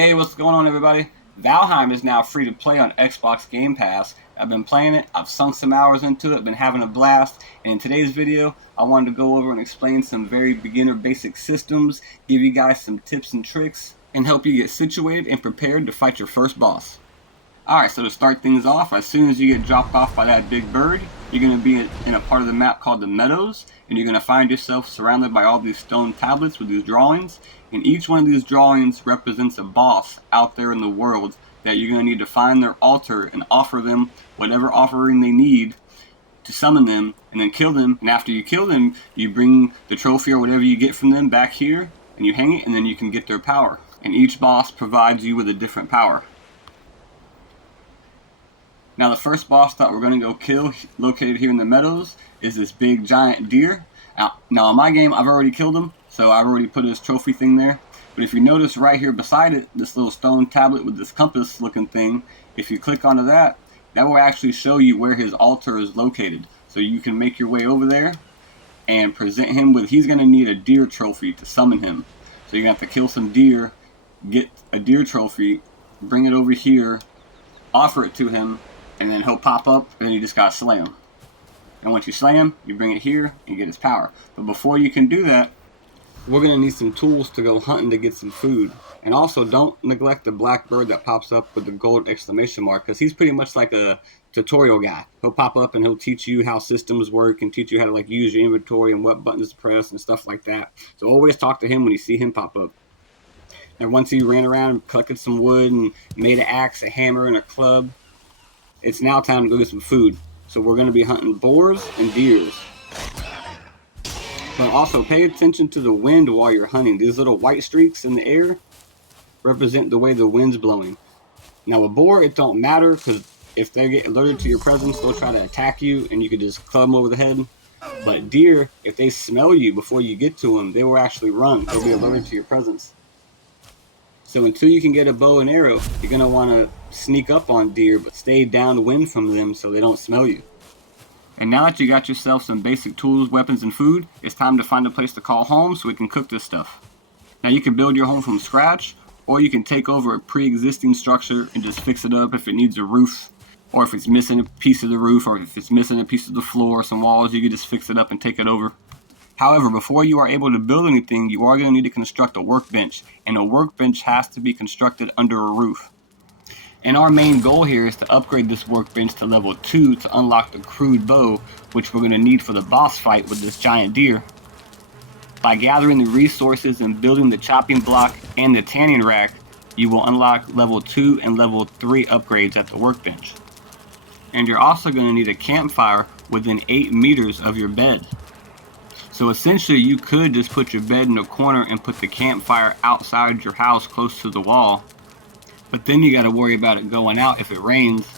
Hey, what's going on, everybody? Valheim is now free to play on Xbox Game Pass. I've been playing it, I've sunk some hours into it, been having a blast, and in today's video, I wanted to go over and explain some very beginner basic systems, give you guys some tips and tricks, and help you get situated and prepared to fight your first boss. Alright, so to start things off, as soon as you get dropped off by that big bird, you're going to be in a part of the map called the Meadows, and you're going to find yourself surrounded by all these stone tablets with these drawings, and each one of these drawings represents a boss out there in the world that you're going to need to find their altar and offer them whatever offering they need to summon them, and then kill them, and after you kill them, you bring the trophy or whatever you get from them back here, and you hang it, and then you can get their power. And each boss provides you with a different power. Now the first boss that we're going to go kill, located here in the Meadows, is this big giant deer. Now in my game, I've already killed him, so I've already put his trophy thing there. But if you notice right here beside it, this little stone tablet with this compass looking thing, if you click onto that, that will actually show you where his altar is located. So you can make your way over there and present him with, he's going to need a deer trophy to summon him. So you're going to have to kill some deer, get a deer trophy, bring it over here, offer it to him, and then he'll pop up, and then you just gotta slay him. And once you slay him, you bring it here, and you get his power. But before you can do that, we're gonna need some tools to go hunting to get some food. And also, don't neglect the black bird that pops up with the gold exclamation mark, because he's pretty much like a tutorial guy. He'll pop up and he'll teach you how systems work, and teach you how to use your inventory and what buttons to press and stuff like that. So always talk to him when you see him pop up. And once he ran around and collected some wood and made an axe, a hammer, and a club, it's now time to go get some food. So we're going to be hunting boars and deers. But also pay attention to the wind while you're hunting. These little white streaks in the air represent the way the wind's blowing. Now a boar, it don't matter, because if they get alerted to your presence, they'll try to attack you and you can just club them over the head. But deer, if they smell you before you get to them, they will actually run. They'll be alerted to your presence. So until you can get a bow and arrow, you're going to want to sneak up on deer, but stay downwind from them so they don't smell you. And now that you got yourself some basic tools, weapons, and food, it's time to find a place to call home so we can cook this stuff. Now you can build your home from scratch, or you can take over a pre-existing structure and just fix it up if it needs a roof, or if it's missing a piece of the roof, or if it's missing a piece of the floor or some walls, you can just fix it up and take it over. However, before you are able to build anything, you are going to need to construct a workbench, and a workbench has to be constructed under a roof. And our main goal here is to upgrade this workbench to level 2 to unlock the crude bow, which we're going to need for the boss fight with this giant deer. By gathering the resources and building the chopping block and the tanning rack, you will unlock level 2 and level 3 upgrades at the workbench. And you're also going to need a campfire within 8 meters of your bed. So essentially you could just put your bed in a corner and put the campfire outside your house close to the wall. But then you got to worry about it going out if it rains.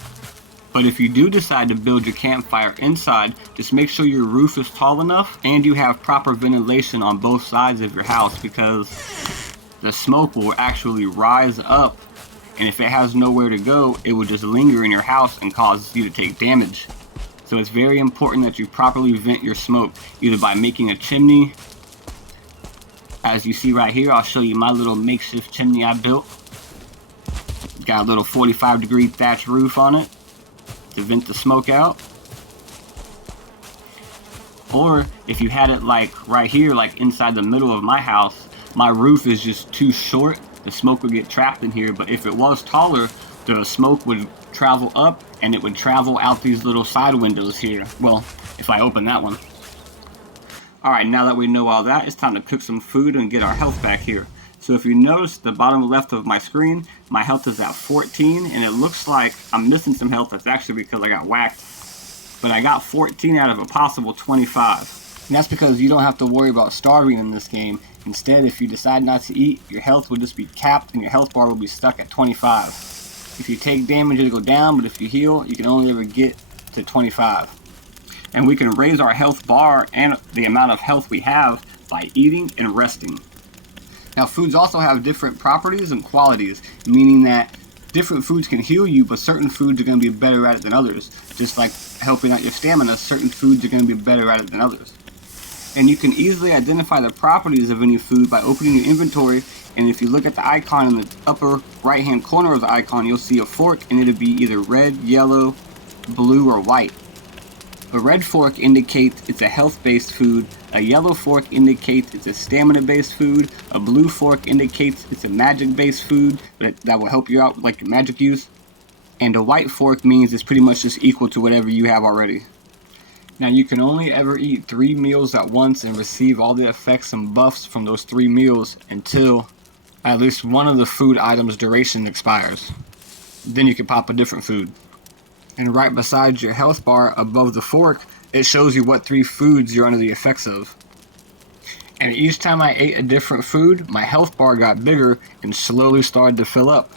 But if you do decide to build your campfire inside, just make sure your roof is tall enough and you have proper ventilation on both sides of your house, because the smoke will actually rise up, and if it has nowhere to go, it will just linger in your house and cause you to take damage. So it's very important that you properly vent your smoke, either by making a chimney. As you see right here, I'll show you my little makeshift chimney I built. It's got a little 45-degree thatch roof on it to vent the smoke out. Or if you had it like right here, like inside the middle of my house, my roof is just too short, the smoke would get trapped in here. But if it was taller, the smoke would travel up and it would travel out these little side windows here. Well, if I open that one. Alright, now that we know all that, it's time to cook some food and get our health back here. So if you notice the bottom left of my screen, my health is at 14, and it looks like I'm missing some health. That's actually because I got whacked. But I got 14 out of a possible 25. And that's because you don't have to worry about starving in this game. Instead, if you decide not to eat, your health will just be capped and your health bar will be stuck at 25. If you take damage, it'll go down, but if you heal, you can only ever get to 25. And we can raise our health bar and the amount of health we have by eating and resting. Now, foods also have different properties and qualities, meaning that different foods can heal you, but certain foods are going to be better at it than others. Just like helping out your stamina, certain foods are going to be better at it than others. And you can easily identify the properties of any food by opening your inventory, and if you look at the icon in the upper right hand corner of the icon, you'll see a fork, and it'll be either red, yellow, blue, or white. A red fork indicates it's a health-based food, a yellow fork indicates it's a stamina-based food, a blue fork indicates it's a magic-based food that will help you out with like your magic use, and a white fork means it's pretty much just equal to whatever you have already. Now you can only ever eat 3 meals at once and receive all the effects and buffs from those 3 meals until at least one of the food items' duration expires. Then you can pop a different food. And right beside your health bar above the fork, it shows you what 3 foods you're under the effects of. And each time I ate a different food, my health bar got bigger and slowly started to fill up.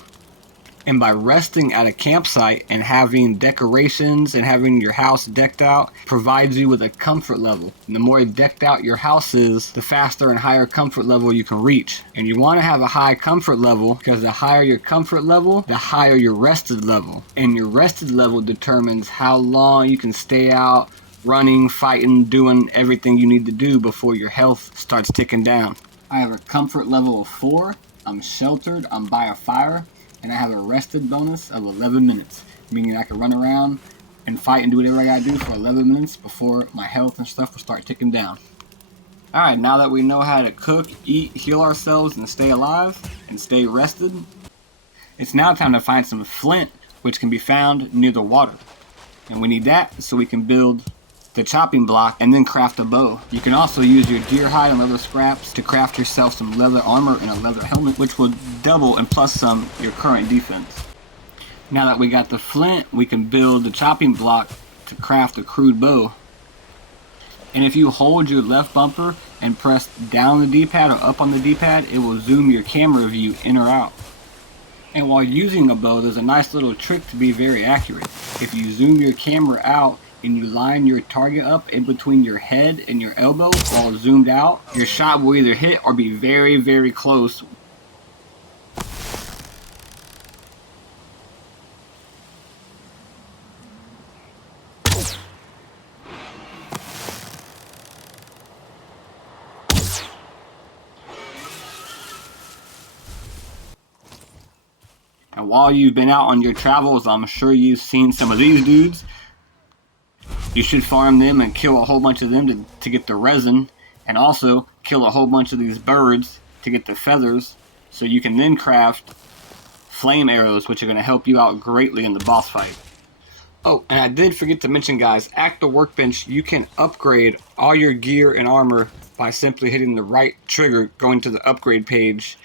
And by resting at a campsite and having decorations and having your house decked out provides you with a comfort level. And the more decked out your house is, the faster and higher comfort level you can reach. And you want to have a high comfort level because the higher your comfort level, the higher your rested level. And your rested level determines how long you can stay out running, fighting, doing everything you need to do before your health starts ticking down. I have a comfort level of 4. I'm sheltered. I'm by a fire. And I have a rested bonus of 11 minutes, meaning I can run around and fight and do whatever I gotta do for 11 minutes before my health and stuff will start ticking down. Alright, now that we know how to cook, eat, heal ourselves, and stay alive, and stay rested, it's now time to find some flint, which can be found near the water. And we need that so we can build the chopping block and then craft a bow. You can also use your deer hide and leather scraps to craft yourself some leather armor and a leather helmet, which will double and plus some your current defense. Now that we got the flint, we can build the chopping block to craft a crude bow. And if you hold your left bumper and press down the D-pad or up on the D-pad, it will zoom your camera view in or out. And while using a bow, there's a nice little trick to be very accurate. If you zoom your camera out and you line your target up in between your head and your elbow while zoomed out, your shot will either hit or be very, very close. And while you've been out on your travels, I'm sure you've seen some of these dudes. You should farm them and kill a whole bunch of them to get the resin, and also kill a whole bunch of these birds to get the feathers, so you can then craft flame arrows, which are going to help you out greatly in the boss fight. Oh, and I did forget to mention, guys, at the workbench, you can upgrade all your gear and armor by simply hitting the right trigger, going to the upgrade page,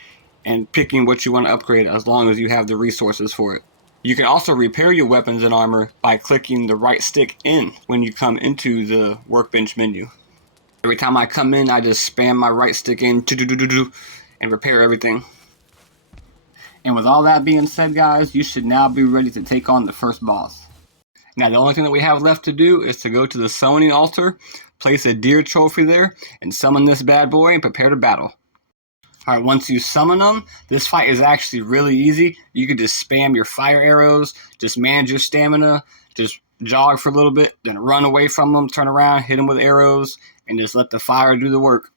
and picking what you want to upgrade as long as you have the resources for it. You can also repair your weapons and armor by clicking the right stick in when you come into the workbench menu. Every time I come in, I just spam my right stick in and repair everything. And with all that being said, guys, you should now be ready to take on the first boss. Now, the only thing that we have left to do is to go to the summoning altar, place a deer trophy there, and summon this bad boy and prepare to battle. Alright, once you summon them, this fight is actually really easy. You can just spam your fire arrows, just manage your stamina, just jog for a little bit, then run away from them, turn around, hit them with arrows, and just let the fire do the work.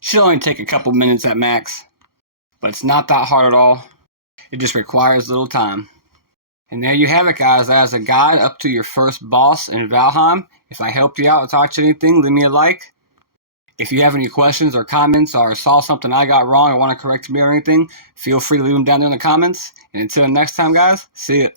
Should only take a couple minutes at max, but it's not that hard at all. It just requires a little time. And there you have it, guys. That is a guide up to your first boss in Valheim. If I helped you out or taught you anything, leave me a like. If you have any questions or comments or saw something I got wrong or want to correct me or anything, feel free to leave them down there in the comments. And until next time, guys, see ya.